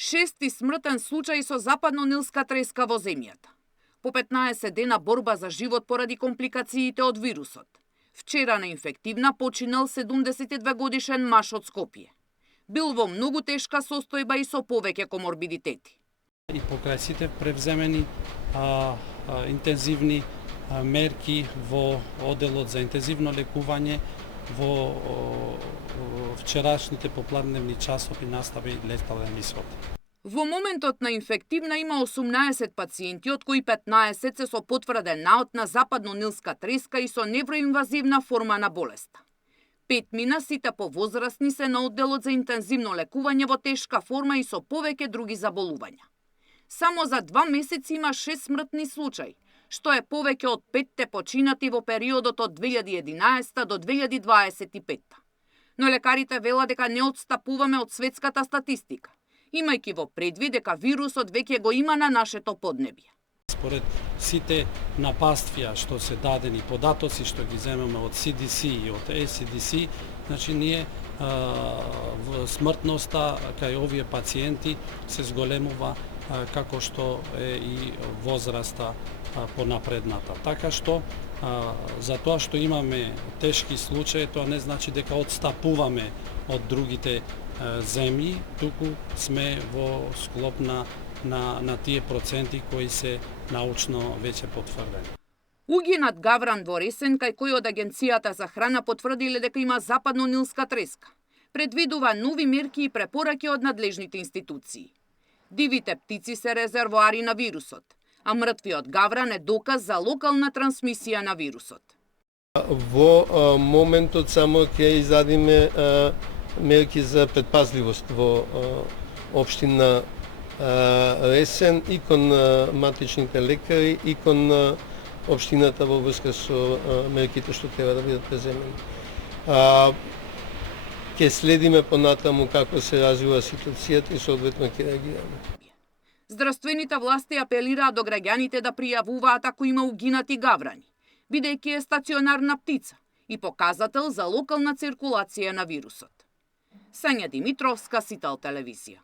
Шести смртен случај со западно-нилска треска во земјата. По 15 дена борба за живот поради компликациите од вирусот. Вчера на инфективна починал 72 годишен маж од Скопје. Бил во многу тешка состојба и со повеќе коморбидитети. И покрај сите превземени интензивни мерки во одделот за интензивно лекување, во вчерашните попладневни часови настави летален исход. Во моментот на инфективна има 18 пациенти, од кои 15 се со потврден наод на западно-нилска треска и со невроинвазивна форма на болеста. 5 сите повозрастни се на одделот за интензивно лекување во тешка форма и со повеќе други заболувања. Само за 2 месеци има 6 смртни случаи, што е повеќе од 5 починати во периодот од 2011 до 2025. Но лекарите велат дека не отстапуваме од светската статистика, имајќи во предвид дека вирусот веќе го има на нашето поднебје. Според сите напаствија што се дадени податоци што ги земаме од CDC и од ACDC, значи ние смртноста кај овие пациенти се зголемува како што е и возраста понапредната. Така што за тоа што имаме тешки случаи, тоа не значи дека отстапуваме од другите земји, туку сме во склоп на тие проценти кои се научно веќе потврдени. Угинат гавран во Ресен, кај кој од Агенцијата за храна потврдиле дека има западно-нилска треска, предвидува нови мерки и препораки од надлежните институции. Дивите птици се резервоари на вирусот, а мртвиот гавран е доказ за локална трансмисија на вирусот. Во моментот само ќе изадиме мерки за предпазливост во општина Ресен и кон матичните лекари и кон општината во врска со мерките што треба да бидат преземени. Ќе следиме понатаму како се развива ситуацијата и соодветно ќе реагираме. Здравствените власти апелираат до граѓаните да пријавуваат ако има угинати гаврани, бидејќи е стационарна птица и показател за локална циркулација на вирусот. Сања Димитровска, Сител телевизија.